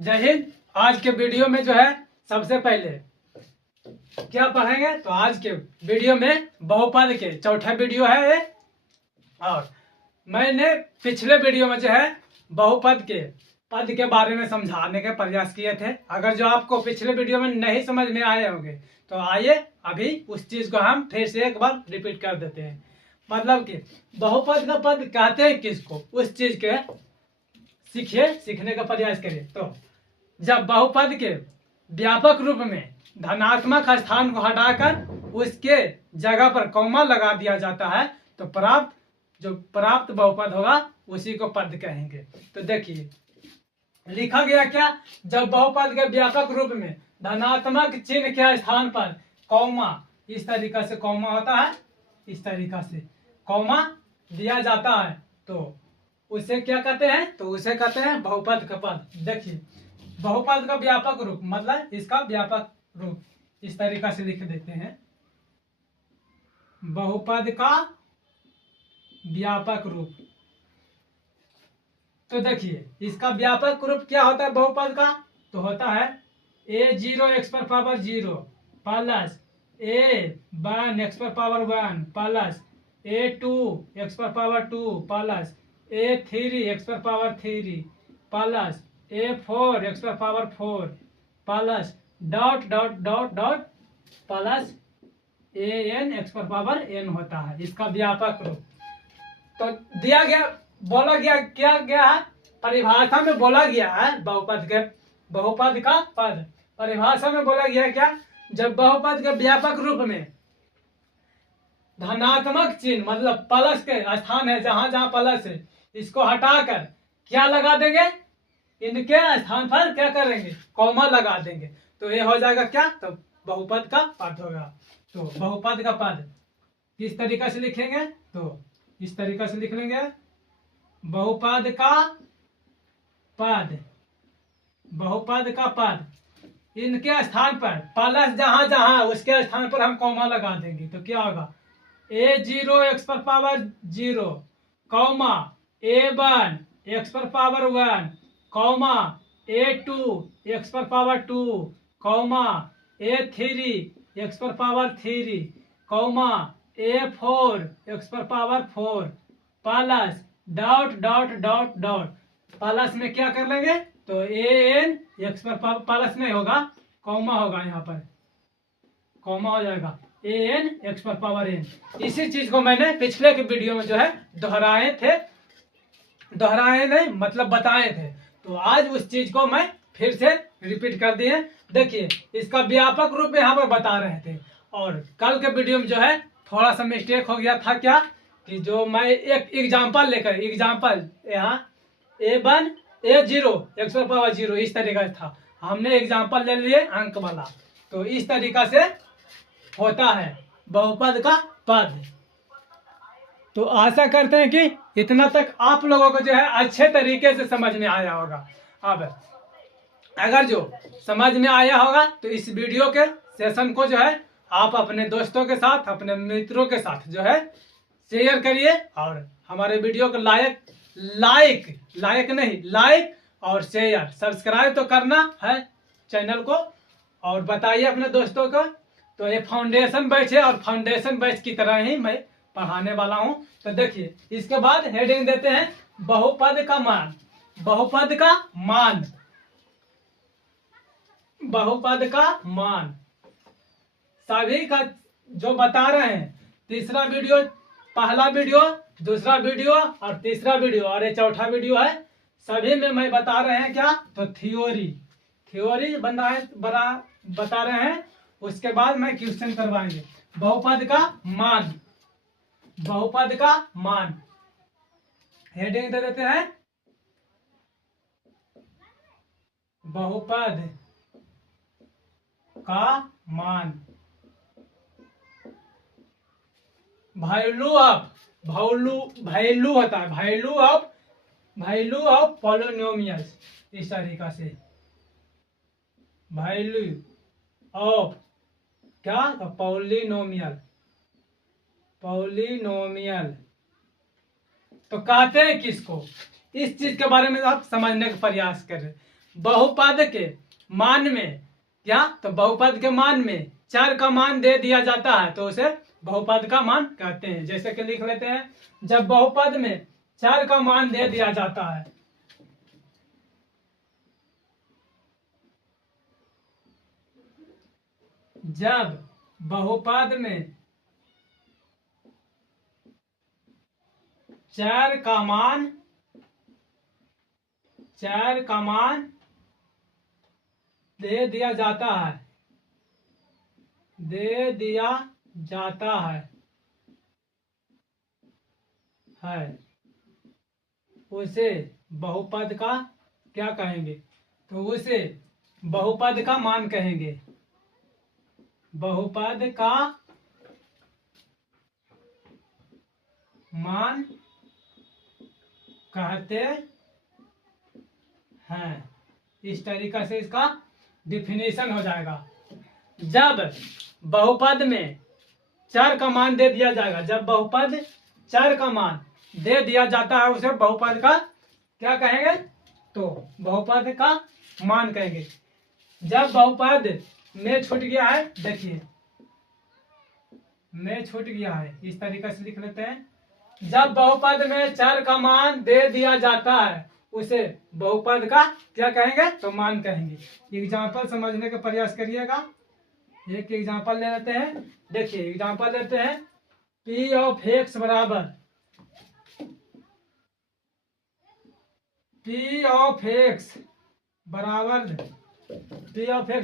जय हिंद। आज के वीडियो में जो है सबसे पहले क्या पढ़ेंगे, तो आज के वीडियो में बहुपद के चौथा वीडियो है ये। और मैंने पिछले वीडियो में जो है बहुपद के पद के बारे में समझाने के प्रयास किए थे। अगर जो आपको पिछले वीडियो में नहीं समझ में आए होंगे तो आइए अभी उस चीज को हम फिर से एक बार रिपीट कर देते हैं। मतलब कि बहुपद का पद कहते हैं किसको, उस चीज के सीखने का प्रयास करिए। तो जब बहुपद के व्यापक रूप में धनात्मक स्थान को हटाकर उसके जगह पर कॉमा लगा दिया जाता है तो प्राप्त बहुपद होगा उसी को पद कहेंगे। तो देखिए लिखा गया क्या, जब बहुपद के व्यापक रूप में धनात्मक चिन्ह के स्थान पर कॉमा, इस तरीका से कॉमा होता है, इस तरीका से कॉमा दिया जाता है तो उसे क्या कहते हैं, तो उसे कहते हैं बहुपद का पद। देखिए बहुपद का व्यापक रूप मतलब इसका व्यापक रूप इस तरीका से लिख देते हैं, बहुपद का व्यापक रूप। तो देखिए इसका व्यापक रूप क्या होता है बहुपद का, तो होता है a0 x पर पावर 0 प्लस a1 x पर पावर 1 प्लस a2 x पर पावर 2 प्लस a3 x पर पावर 3 प्लस a4 x पर power 4 plus dot dot dot dot plus an x पर पावर n होता है इसका व्यापक रूप। तो दिया गया, बोला गया क्या गया है, परिभाषा में बोला गया है बहुपद का पद। परिभाषा में बोला गया है क्या, जब बहुपद के व्यापक रूप में धनात्मक चिन्ह मतलब प्लस के स्थान है, जहां जहां प्लस है इसको हटाकर क्या लगा देंगे, इनके स्थान पर क्या करेंगे, कॉमा लगा देंगे। तो ये हो जाएगा क्या, तो बहुपद का पद होगा। तो बहुपद का पद किस तरीका से लिखेंगे, तो इस तरीका से लिख लेंगे, बहुपद का पद, बहुपद का पद इनके स्थान पर प्लस जहां जहां उसके स्थान पर हम कॉमा लगा देंगे तो क्या होगा, a0 x पर पावर 0 कॉमा a1 x पर पावर 1 कॉमा a2 x पर पावर 2 कॉमा a3 x पर पावर 3 कॉमा a4 x पर power 4 plus dot dot dot dot plus में क्या कर लेंगे, तो an x पर पावर, प्लस नहीं होगा कॉमा होगा, यहाँ पर कॉमा हो जाएगा an x पर पावर n। इसी चीज को मैंने पिछले के वीडियो में जो है दोहराए नहीं मतलब बताए थे, तो आज उस चीज को मैं फिर से रिपीट कर दिए। देखिए इसका व्यापक रूप यहाँ पर बता रहे थे और कल के वीडियो में जो है थोड़ा सा मिस्टेक हो गया था क्या, कि जो मैं एक एग्जांपल लेकर यहाँ a1 a0 x पर पावर 0 इस तरीका से था, हमने एग्जांपल ले लिए अंक वाला। तो इस तरीका से होता है बहुपद का पद। तो आशा करते हैं कि इतना तक आप लोगों को जो है अच्छे तरीके से समझ में आया होगा। अब अगर जो समझ में आया होगा तो इस वीडियो के सेशन को जो है आप अपने दोस्तों के साथ, अपने मित्रों के साथ जो है शेयर करिए और हमारे वीडियो को लाइक और शेयर, सब्सक्राइब तो करना है चैनल को और बताइए अपने दोस्तों को। तो ये फाउंडेशन बैच है और फाउंडेशन बैच की तरह ही मैं पढ़ाने वाला हूं। तो देखिए इसके बाद हेडिंग देते हैं बहुपद का मान। बहुपद का मान, बहुपद का मान सभी का जो बता रहे हैं, तीसरा वीडियो, पहला वीडियो, दूसरा वीडियो और तीसरा वीडियो और ये चौथा वीडियो है, सभी में मैं बता रहे हैं क्या, तो थ्योरी बता रहे हैं। उसके बाद मैं क्वेश्चन करवाएंगे। बहुपद का मान, बहुपद का मान हेडिंग दे देते हैं बहुपद का मान। वैल्यू होता है, वैल्यू ऑफ पॉलिनोमियल्स, इस तरीका से वैल्यू ऑफ क्या, पॉलिनोमियल। तो कहते हैं किसको, इस चीज के बारे में आप समझने का प्रयास करें। बहुपद के मान में क्या, तो बहुपद के मान में चर का मान दे दिया जाता है तो उसे बहुपद का मान कहते हैं। जैसे कि लिख लेते हैं, जब बहुपद में चर का मान दे दिया जाता है, जब बहुपद में चर का मान दे दिया जाता है उसे बहुपद का क्या कहेंगे, तो उसे बहुपद का मान कहेंगे। बहुपद का मान कहते हैं। इस तरीका से इसका डिफिनेशन हो जाएगा। जब बहुपद में चर का मान दे दिया जाएगा, जब बहुपद चर का मान दे दिया जाता है उसे बहुपद का क्या कहेंगे, तो बहुपद का मान कहेंगे। जब बहुपद में छूट गया है, देखिए में छूट गया है, इस तरीके से लिख लेते हैं। जब बहुपद में चर का मान दे दिया जाता है उसे बहुपद का क्या कहेंगे, तो मान कहेंगे। एग्जाम्पल समझने का प्रयास करिएगा। एक एग्जाम्पल ले लेते हैं। देखिए एग्जाम्पल लेते हैं, P ऑफ x बराबर P ऑफ x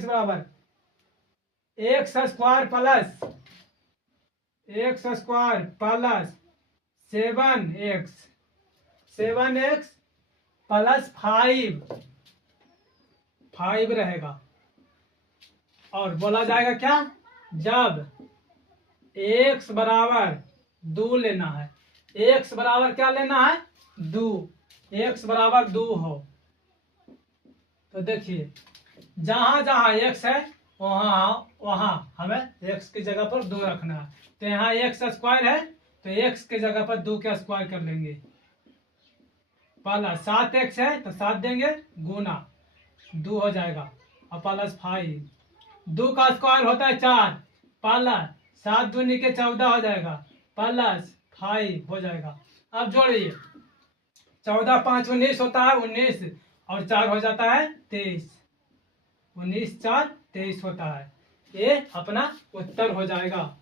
बराबर x square plus 7x plus 5 रहेगा। और बोला जाएगा क्या, जब x बराबर 2 लेना है, x बराबर क्या लेना है, 2, x बराबर 2 हो, तो देखिए जहां जहां x है वहां हमें x की जगह पर 2 रखना है। तो यहाँ x स्क्वायर है तो x की जगह पर 2 का स्क्वायर कर लेंगे। प्लस 7x है तो 7 देंगे, गुना 2 हो जाएगा, और प्लस 5, 2 का स्क्वायर होता है 4, प्लस 7 दूनी के 14 हो जाएगा, प्लस 5 हो जाएगा। अब जोड़िए, 14 5 19 होता है 19, और 4 हो जाता है 23, 19 4 23 होता है। ये अपना उत्तर हो जाएगा,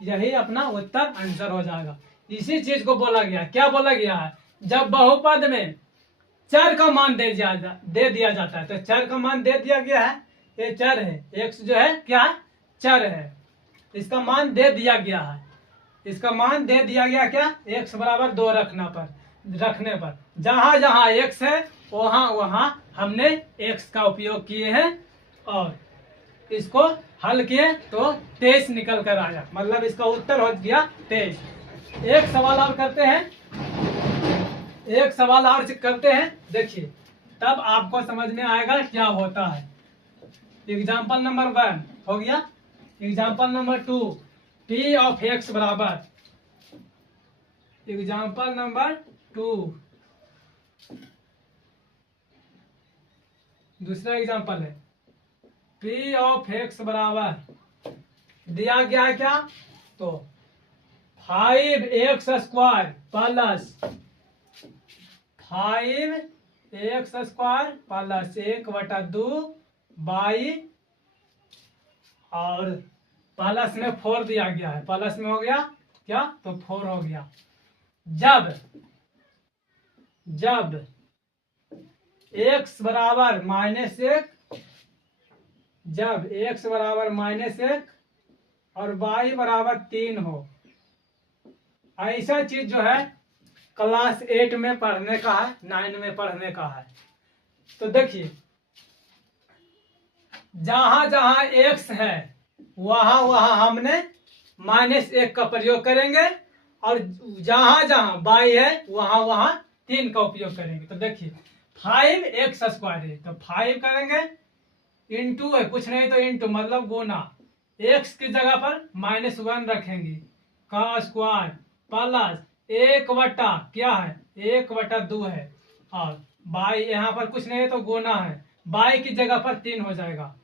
यही अपना उत्तर आंसर हो जाएगा। इसी चीज को बोला गया, क्या बोला गया है, जब बहुपद में चर का मान दे दिया जाता है, तो चर का मान दे दिया गया है, ये चर है, x जो है क्या है, चर है, इसका मान दे दिया गया है, इसका मान दे दिया गया क्या, x बराबर 2 रखने पर जहां जहां x है वहां वहां हमने x का उपयोग किए हैं और इसको हल किए तो 23 निकल कर आया, मतलब इसका उत्तर हो गया 23। एक सवाल और करते हैं, देखिए तब आपको समझ में आएगा क्या होता है। एग्जाम्पल नंबर 1 हो गया। Example number 2, P of x बराबर, एग्जाम्पल नंबर 2 दूसरा एग्जाम्पल है, P ऑफ x बराबर दिया गया है क्या, तो 5x स्क्वायर प्लस 1/2 बाई, और प्लस में 4 दिया गया है, प्लस में हो गया क्या, तो 4 हो गया। जब x बराबर -1, जब x बराबर -1 और y बराबर 3 हो, ऐसा चीज जो है क्लास 8 में पढ़ने का है, 9 में पढ़ने का है। तो देखिए जहां जहां x है वहां वहां हमने -1 का प्रयोग करेंगे, और जहां जहां y है वहां वहां 3 का उपयोग करेंगे। तो देखिए 5x स्क्वायर है तो 5 करेंगे, इंटू है कुछ नहीं तो इंटू मतलब गुना, x की जगह पर -1 रखेंगे का स्क्वायर, प्लस 1/, क्या है 1/2 है, और बाई यहाँ पर कुछ नहीं है तो गुना है, बाई की जगह पर 3 हो जाएगा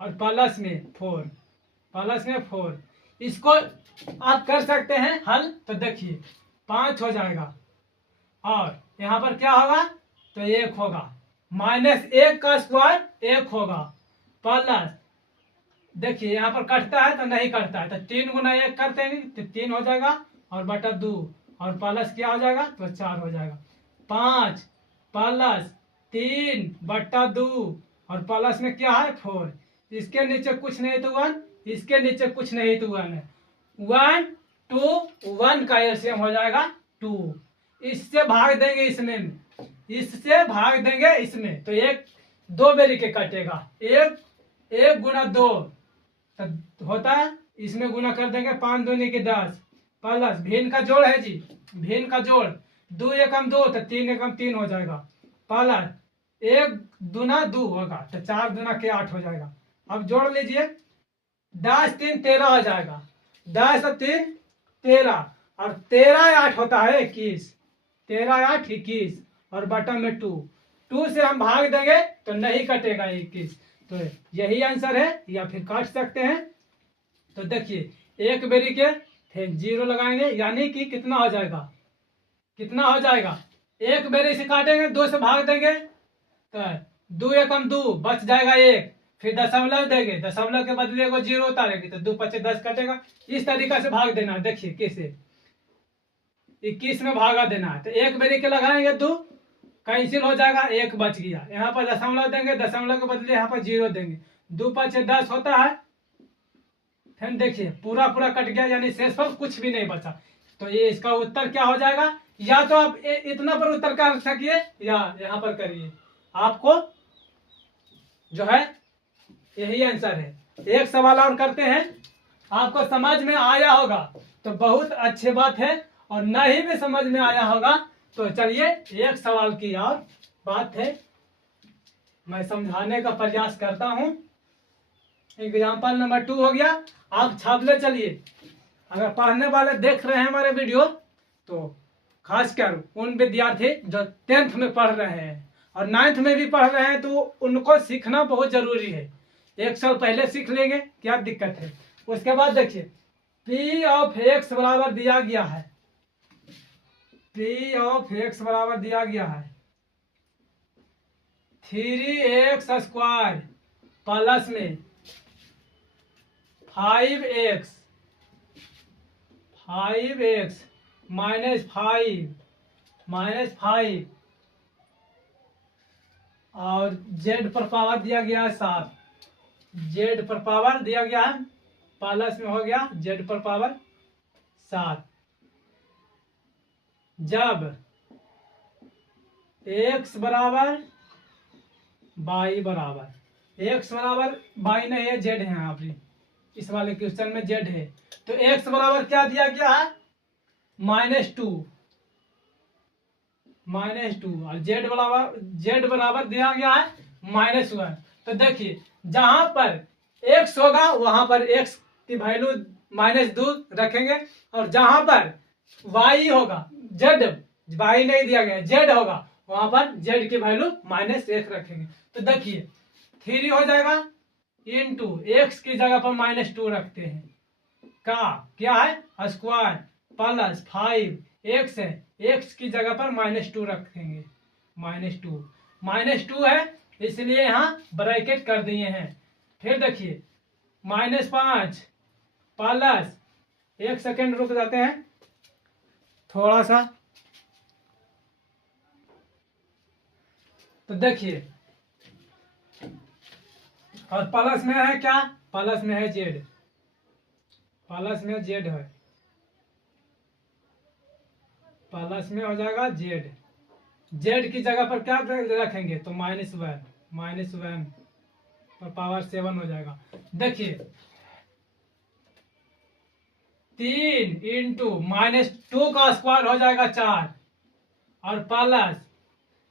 और प्लस में 4, प्लस में 4। इसको आप कर सकते हैं हल। तो देखिए 5 हो जाएगा और यहाँ पर क्या होगा, तो 1 होगा, -1 का स्क्वायर 1 होगा, प्लस देखिए यहाँ पर कटता है तो नहीं कटता है, तो 3 गुना 1 करते हैं तो 3 हो जाएगा और बटा 2 और प्लस क्या हो जाएगा, तो 4 हो जाएगा। 5 प्लस 3 बटा 2 और प्लस में क्या है 4, इसके नीचे कुछ नहीं तो 1, इसके नीचे कुछ नहीं तो 1 है। 1 2 1 का एलसीएम हो जाएगा 2। इससे भाग देंगे इसमें, इससे भाग देंगे इसमें, तो 1 2 बेरी के कटेगा, 1 गुना 2 तो होता है, इसमें गुना कर देंगे 5 दूनी की 10 प्लस भिन्न का जोड़ है जी, भिन्न का जोड़ 2 एकम 2 तो 3 एकम 3 हो जाएगा, प्लस 1 दूना 2 होगा तो 4 दूना के 8 हो जाएगा। अब जोड़ लीजिए 10 3 13 हो जाएगा, 10 और 3 13 और 13 8 होता है 21, 13 8 21 और बटन में 2 से हम भाग देंगे तो नहीं कटेगा 21, तो यही आंसर है, या फिर काट सकते हैं। तो देखिए 1 बेरी के फिर 0 लगाएंगे, यानी कि कितना हो जाएगा, कितना हो जाएगा, 1 बेरी से काटेंगे 2 से भाग देंगे तो 2 एकम 2 बच जाएगा 1, फिर दशमलव देंगे, दशमलव के बदले को 0 उतारेंगे तो 2 5 10 कटेगा। इस तरीका से भाग देना है। देखिए कैसे 21 में भागा देना है, तो 1 बेरी के लगाएंगे 2 कैंसिल हो जाएगा, 1 बच गया, यहाँ पर दशमलव देंगे, दशमलव के बदले यहाँ पर 0 देंगे, 2 5 10 होता है। फिर देखिए पूरा पूरा कट गया, यानी शेष पर कुछ भी नहीं बचा, तो ये इसका उत्तर क्या हो जाएगा, या तो आप इतना पर उत्तर कर सकिए या यहाँ पर करिए, आपको जो है यही आंसर है। एक सवाल और करते हैं, आपको समझ में आया होगा तो बहुत अच्छी बात है, और नहीं भी समझ में आया होगा तो चलिए एक सवाल की और बात है, मैं समझाने का प्रयास करता हूं। एग्जाम्पल नंबर 2 हो गया, आप छाप ले चलिए। अगर पढ़ने वाले देख रहे हैं हमारे वीडियो तो खासकर उन विद्यार्थी जो 10th में पढ़ रहे हैं और 9th में भी पढ़ रहे हैं, तो उनको सीखना बहुत जरूरी है। 1 साल पहले सीख लेंगे, क्या दिक्कत है। उसके बाद देखिए P ऑफ x बराबर दिया गया है, P ऑफ x बराबर दिया गया है 3x स्क्वायर प्लस में 5x माइनस 5 और z पर पावर दिया गया है 7, z पर पावर दिया गया है, प्लस में हो गया z पर पावर 7। जब x बराबर y बराबर, x बराबर y नहीं है, z है यहाँ पर, इस वाले क्वेश्चन में z है, तो x बराबर क्या दिया गया है -2 और z बराबर दिया गया है -1। तो देखिए जहां पर x होगा वहां पर x की वैल्यू -2 रखेंगे, और जहां पर y होगा, z y नहीं दिया गया, z होगा वहां पर z की वैल्यू -1 रखेंगे। तो देखिए 3 हो जाएगा इंटू x की जगह पर -2 रखते हैं, का क्या है स्क्वायर प्लस 5x है, x की जगह पर -2 रखेंगे, -2 है इसलिए यहाँ ब्रैकेट कर दिए हैं। फिर देखिए -5 प्लस, 1 सेकेंड रुक जाते हैं थोड़ा सा, तो देखिए और प्लस में है क्या, प्लस में है z, प्लस में z है, प्लस में हो जाएगा z की जगह पर क्या रखेंगे तो -1 पर पावर 7 हो जाएगा। देखिए 3 इंटू -2 का स्क्वायर हो जाएगा 4 और प्लस,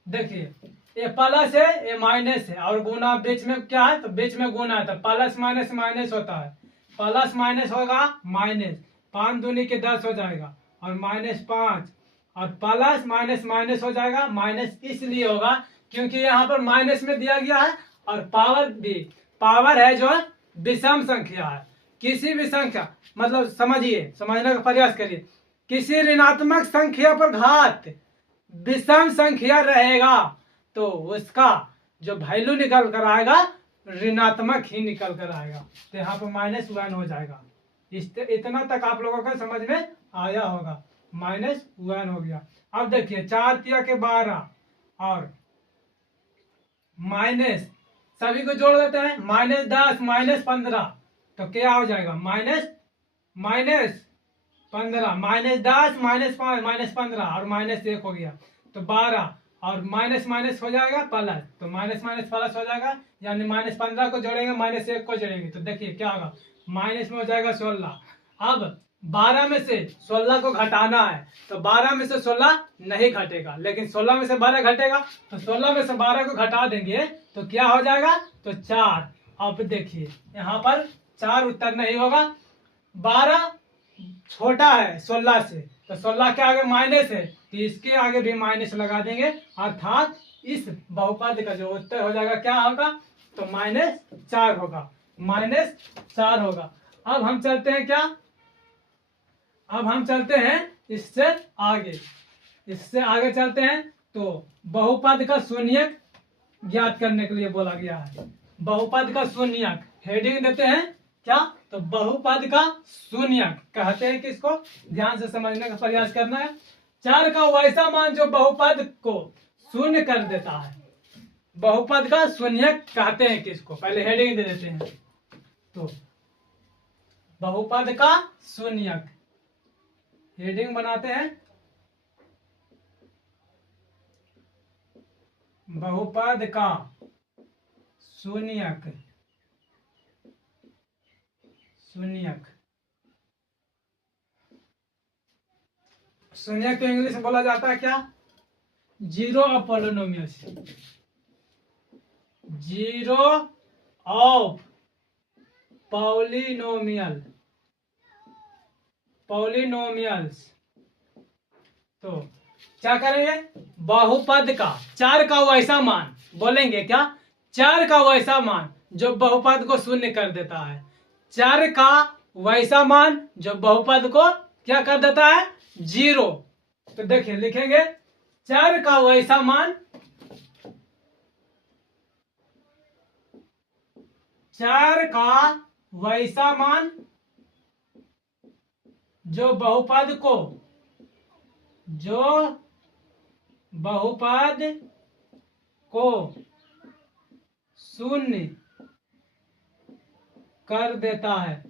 देखिए ये प्लस है ये माइनस है और गुना बीच में क्या है, तो बीच में गुना है, तो प्लस माइनस माइनस होता है, प्लस माइनस होगा माइनस, 5 दूनी के 10 हो जाएगा और -5 और प्लस माइनस माइनस हो जाएगा माइनस, इसलिए होगा क्योंकि यहाँ पर माइनस में दिया गया है और पावर भी, पावर है जो है विषम संख्या है। किसी भी संख्या, मतलब समझिए, समझने का प्रयास करिए, किसी ऋणात्मक संख्या पर घात विषम संख्या रहेगा तो उसका जो वैल्यू निकल कर आएगा ऋणात्मक ही निकल कर आएगा। तो यहाँ पर -1 हो जाएगा। इतना तक आप लोगों को समझ में आया होगा। -1 हो गया। अब देखिए 4 तिया के 12 और माइनस, सभी को जोड़ देते हैं, -10 -15, तो क्या हो जाएगा, -15 -10 -5 -15 और -1 हो गया, तो 12 और माइनस माइनस हो जाएगा प्लस, तो माइनस माइनस प्लस हो जाएगा, यानी -15 को जोड़ेंगे -1 को जोड़ेंगे तो देखिए क्या होगा, माइनस में हो जाएगा 16। अब 12 में से 16 को घटाना है तो 12 में से 16 नहीं घटेगा, लेकिन 16 में से 12 घटेगा, तो 16 में से 12 को घटा देंगे तो क्या हो जाएगा, तो 4। अब देखिए यहाँ पर 4 उत्तर नहीं होगा, 12 छोटा है 16 से, तो 16 के आगे माइनस है तो इसके आगे भी माइनस लगा देंगे, अर्थात इस बहुपद का जो उत्तर हो जाएगा क्या होगा, तो -4 होगा, -4 होगा। अब हम चलते हैं क्या, अब हम चलते हैं इससे आगे, इससे आगे चलते हैं। तो बहुपद का शून्यक ज्ञात करने के लिए बोला गया है। बहुपद का शून्यक हेडिंग देते हैं क्या, तो बहुपद का शून्यक कहते हैं किसको, ध्यान से समझने का प्रयास करना है। 4 का वैसा मान जो बहुपद को शून्य कर देता है, बहुपद का शून्यक कहते हैं किसको, पहले हेडिंग दे देते हैं। तो बहुपद का शून्यक हेडिंग बनाते हैं, बहुपद का शून्यक, शून्यक, शून्यक तो इंग्लिश में बोला जाता है क्या, zero of polynomials, zero of polynomial, polynomials. तो क्या करेंगे, बहुपद का 4 का वैसा मान बोलेंगे क्या, 4 का वैसा मान जो बहुपद को शून्य कर देता है, 4 का वैसा मान जो बहुपद को क्या कर देता है, 0। तो देखिए लिखेंगे 4 का वैसा मान, 4 का वैसा मान जो बहुपद को, जो बहुपद को शून्य कर देता है,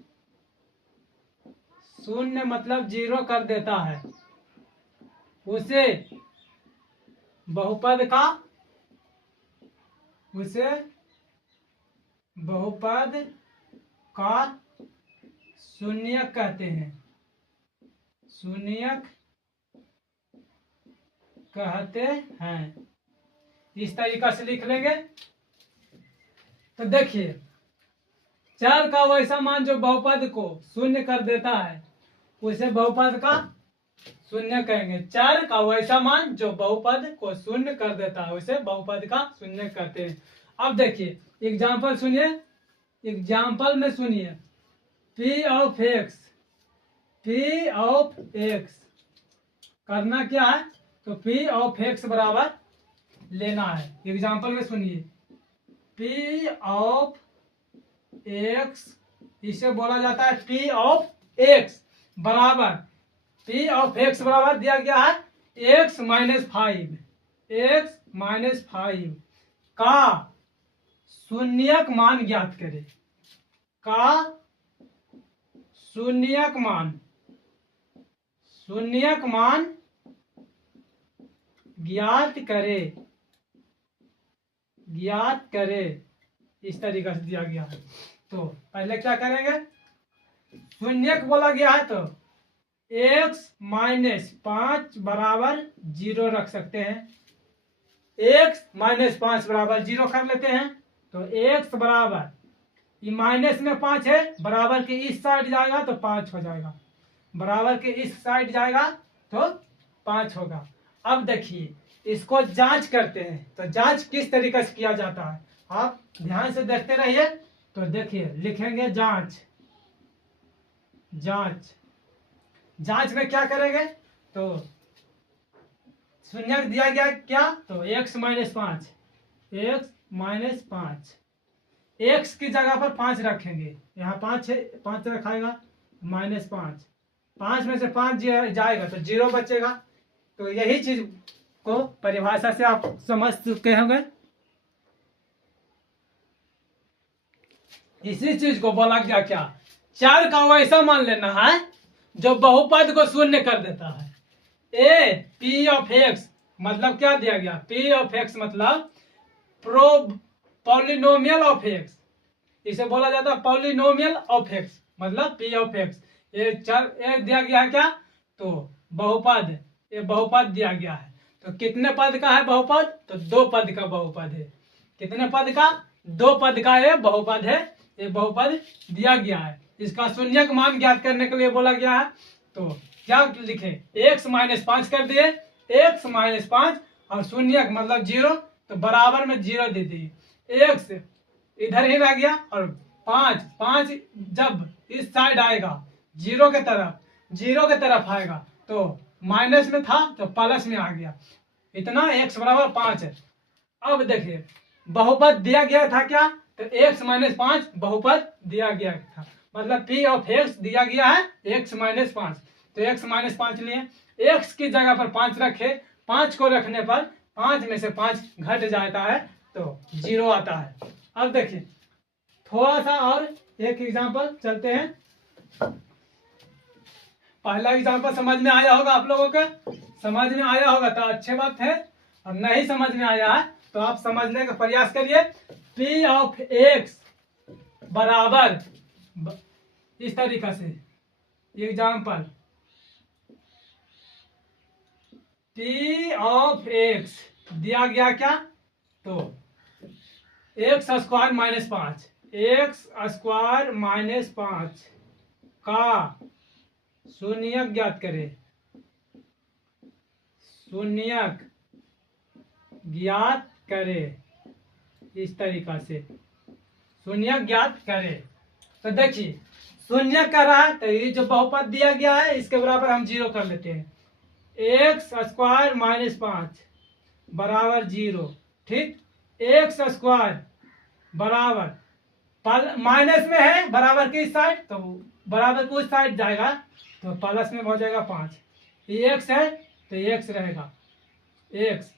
शून्य मतलब 0 कर देता है, उसे बहुपद का, उसे बहुपद का शून्यक कहते हैं, शून्यक कहते हैं। इस तरीका से लिख लेंगे। तो देखिए 4 का वैसा मान जो बहुपद को शून्य कर देता है उसे बहुपद का शून्य कहेंगे। 4 का वैसा मान जो बहुपद को शून्य कर देता है उसे बहुपद का शून्य कहते हैं। अब देखिए एग्जाम्पल सुनिए, एग्जाम्पल में सुनिए, P of x, P of x करना क्या है, तो P ऑफ x बराबर लेना है। एग्जाम्पल में सुनिए, P ऑफ x, इसे बोला जाता है P ऑफ x बराबर, P ऑफ x बराबर दिया गया है x - 5, x - 5 का शून्यक मान ज्ञात करें, का शून्यक मान, शून्यक मान ज्ञात करे, ज्ञात करे, इस तरीके से दिया गया है। तो पहले क्या करेंगे, शून्यक बोला गया है तो x - 5 बराबर 0 रख सकते हैं, x - 5 बराबर 0 कर लेते हैं। तो x बराबर, ये माइनस में 5 है, बराबर के इस साइड जाएगा तो 5 हो जाएगा, बराबर के इस साइड जाएगा तो 5 होगा। अब देखिए इसको जांच करते हैं। तो जांच किस तरीके से किया जाता है आप ध्यान से देखते रहिए। तो देखिए लिखेंगे जांच। जांच जांच में क्या करेंगे तो शून्यक दिया गया क्या तो x minus 5, x minus 5, x की जगह पर 5 रखेंगे। यहाँ 5 है, 5 रखाएगा -5, 5 में से 5 जाएगा तो 0 बचेगा। तो यही चीज को परिभाषा से आप समझ चुके होंगे। इसी चीज को बोला गया क्या, चार का वैसा मान लेना है जो बहुपद को शून्य कर देता है। ए पी ऑफ एक्स मतलब क्या दिया गया, पी ऑफ एक्स मतलब पॉलिनोमियल ऑफ एक्स, इसे बोला जाता है पॉलिनोमियल ऑफ एक्स मतलब पी ऑफ एक्स। ये दिया गया है क्या तो बहुपद, ये बहुपद दिया गया है। तो कितने पद का है बहुपद तो 2 पद का बहुपद है। कितने पद का 2 पद का ये बहुपद है। ये बहुपद दिया गया है। इसका शून्यक मान ज्ञात करने के लिए बोला गया है। तो क्या लिखे x माइनस 5 कर दिए, x माइनस 5 और शून्यक मतलब 0 तो बराबर में 0 दे दिए। x इधर ही रह गया और 5 जब इस साइड आएगा 0 के तरफ आएगा तो माइनस में था तो प्लस में आ गया। इतना x बराबर 5 है। अब देखिए बहुपद दिया गया था क्या तो x माइनस 5 बहुपद दिया गया था मतलब p ऑफ x दिया गया है x माइनस 5। तो x माइनस 5 लिए, x की जगह पर 5 रखे, 5 को रखने पर 5 में से 5 घट जाता है तो 0 आता है। अब देखिए थोड़ा सा और एक एग्जांपल चलते हैं। पहला एग्जांपल समझ में आया होगा आप लोगों का, समझ में आया होगा तो अच्छी बात है, और नहीं समझ में आया है तो आप समझने का प्रयास करिए। p ऑफ x बराबर इस तरीका से एग्जांपल, p ऑफ x दिया गया क्या तो x square minus 5, x square minus 5 का शून्यक ज्ञात करे, शून्यक ज्ञात करे, इस तरीका से शून्यक ज्ञात करे। तो देखिए शून्य कर रहा है तो ये जो बहुपद दिया गया है इसके बराबर हम 0 कर लेते हैं। एक्स स्क्वायर माइनस 5 बराबर 0, ठीक। एक्स स्क्वायर बराबर माइनस में है बराबर किस साइड तो बराबर कुछ साइड जाएगा तो प्लस में हो जाएगा 5। ये एक्स है तो एक्स रहेगा, एक्स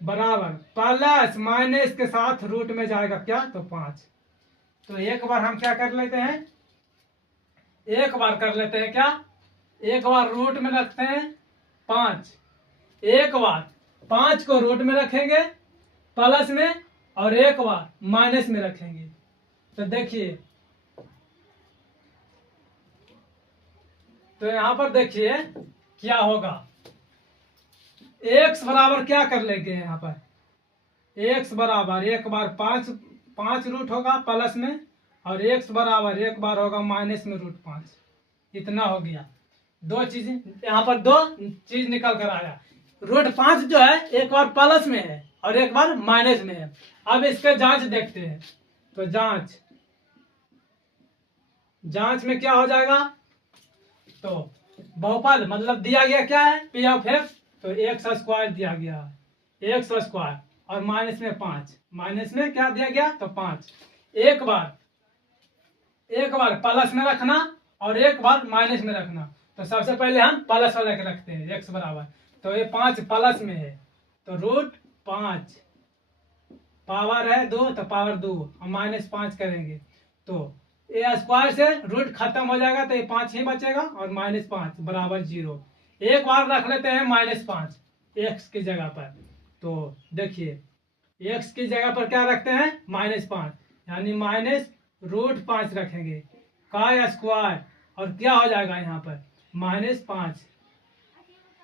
बराबर प्लस माइनस के साथ रूट में जाएगा क्या तो 5। तो एक बार हम क्या कर लेते हैं, एक बार कर लेते हैं क्या, एक बार रूट में रखते हैं 5, एक बार 5 को रूट में रखेंगे प्लस में और एक बार माइनस में रखेंगे। तो देखिए तो यहां पर देखिए क्या होगा, x बराबर क्या कर लेंगे यहाँ पर, x बराबर एक बार 5 रूट होगा प्लस में और x बराबर एक बार होगा माइनस में रूट 5। इतना हो गया, 2 चीजें यहाँ पर 2 चीज निकल कर आया। रूट 5 जो है एक बार प्लस में है और एक बार माइनस में है। अब इसके जांच देखते हैं। तो जांच में क्या हो जाएगा तो बहुपद मतलब दिया गया क्या है p ऑफ x तो एक्स स्क्वायर दिया गया है, एक्स स्क्वायर और माइनस में 5, माइनस में क्या दिया गया तो 5। एक बार प्लस में रखना और एक बार माइनस में रखना। तो सबसे पहले हम प्लस वाले के रखते हैं, x बराबर तो ये 5 प्लस में है तो रूट 5 पावर है 2 तो पावर 2 हम माइनस 5 करेंगे तो ये स्क्वायर से रूट खत्म हो जाएगा तो ये 5 ही बचेगा और माइनस 5 बराबर 0। एक बार रख लेते हैं -5 x की जगह पर। तो देखिए x की जगह पर क्या रखते हैं -5 यानी माइनस रूट 5 रखेंगे का स्क्वायर और क्या हो जाएगा यहाँ पर -5।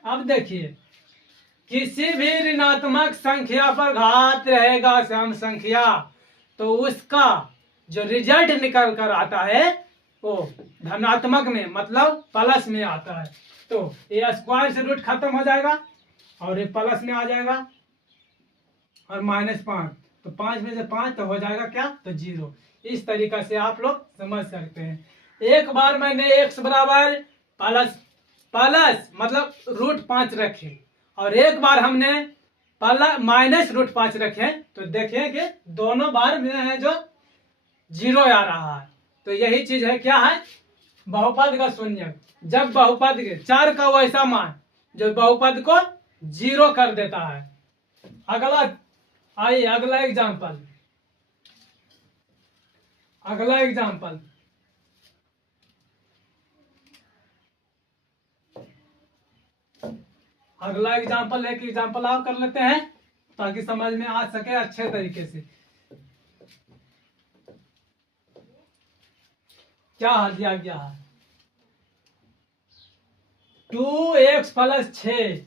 अब देखिए किसी भी ऋणात्मक संख्या पर घात रहेगा सम संख्या तो उसका जो रिजल्ट निकल कर आता है वो धनात्मक में मतलब प्लस में आता है। तो ये स्क्वायर से रूट खत्म हो जाएगा और ये प्लस में आ जाएगा और -5, तो 5 में से 5 तो हो जाएगा क्या, तो 0। इस तरीका से आप लोग समझ सकते हैं। एक बार मैंने x बराबर प्लस मतलब √5 रखे और एक बार हमने -√5 रखे, तो देखें कि दोनों बार में है जो 0 आ रहा है। तो यही चीज है, क्या है, बहुपद का शून्यक। जब बहुपद के 4 का वैसा मान जो बहुपद को 0 कर देता है। अगला आइए अगला एग्जांपल, अगला एग्जांपल एक एग्जांपल आप कर लेते हैं ताकि समझ में आ सके अच्छे तरीके से। क्या दिया गया है, 2x + 6।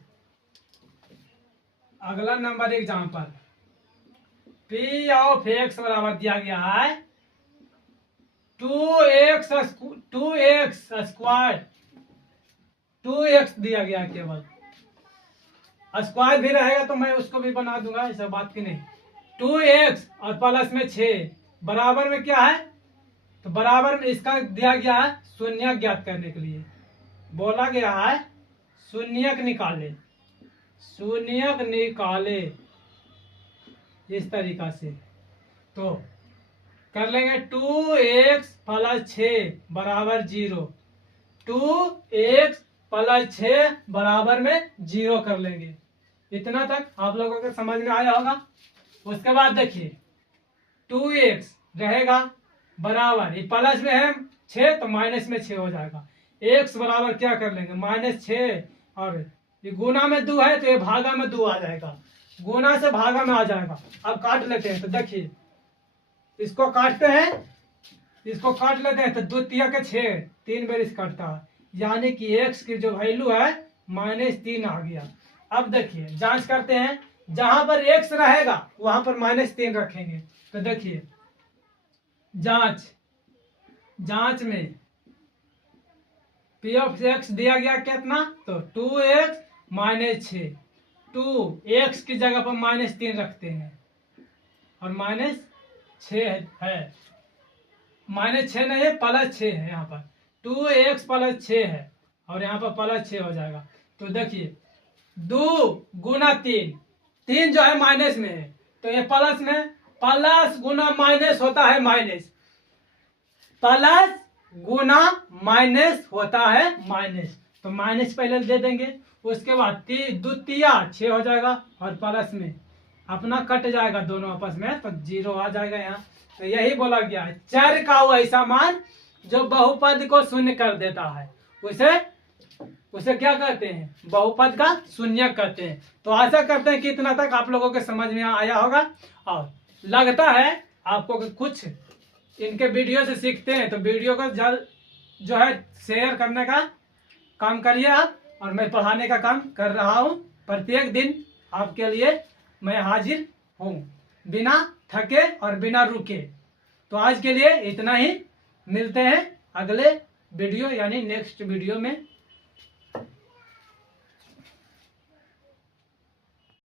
अगला number example, p of x बराबर दिया गया है 2x स्क्वायर, 2x दिया गया, केवल स्क्वायर भी रहेगा तो मैं उसको भी बना दूंगा, ऐसा बात की नहीं। 2x और प्लस में 6 बराबर में क्या है, तो बराबर में इसका दिया गया है शून्यक ज्ञात करने के लिए। बोला गया है शून्यक निकाले, शून्यक निकाले इस तरीका से। तो कर लेंगे 2x + 6 बराबर 0, 2x + 6 बराबर में 0 कर लेंगे। इतना तक आप लोगों को समझ में आया होगा। उसके बाद देखिए 2x रहेगा बराबर, ये प्लस में है 6 तो माइनस में 6 हो जाएगा। x बराबर क्या कर लेंगे, -6, और ये गुना में 2 है तो ये भागा में 2 आ जाएगा, गुना से भागा में आ जाएगा। अब काट लेते हैं, तो देखिए इसको काटते हैं, इसको काट लेते हैं, तो 2 तिया के 6, 3 बार इस कटता है, यानी कि x की जो वैल्यू है -3 आ गया। अब देखिए जांच करते हैं, जहां पर x रहेगा वहां पर -3 रखेंगे। तो देखिए जांच में p ऑफ x दिया गया कितना, तो 2x - 6, 2x की जगह पर -3 रखते हैं और -6 है, -6 नहीं है, +6 है, यहाँ पर 2x + 6 है और यहाँ पर +6 हो जाएगा। तो देखिए 2 गुना 3, 3 जो है माइनस में है तो ये प्लस में, प्लस गुना माइनस होता है माइनस, प्लस गुना माइनस होता है माइनस, तो माइनस पहले दे देंगे। उसके बाद 2 तिया 6 हो जाएगा और प्लस में अपना कट जाएगा दोनों आपस में, तो 0 आ जाएगा यहाँ। तो यही बोला गया है, चर का वो ऐसा मान जो बहुपद को शून्य कर देता है, उसे क्या कहते हैं, बहुपद का शून्यक कहते हैं। तो आशा करते हैं कि इतना तक आप लोगों के समझ में आया होगा, और लगता है आपको कि कुछ इनके वीडियो से सीखते हैं, तो वीडियो को जल्द जो है शेयर करने का काम करिए आप, और मैं पढ़ाने का काम कर रहा हूँ। प्रत्येक दिन आपके लिए मैं हाजिर हूँ, बिना थके और बिना रुके। तो आज के लिए इतना ही, मिलते हैं अगले वीडियो यानी नेक्स्ट वीडियो में।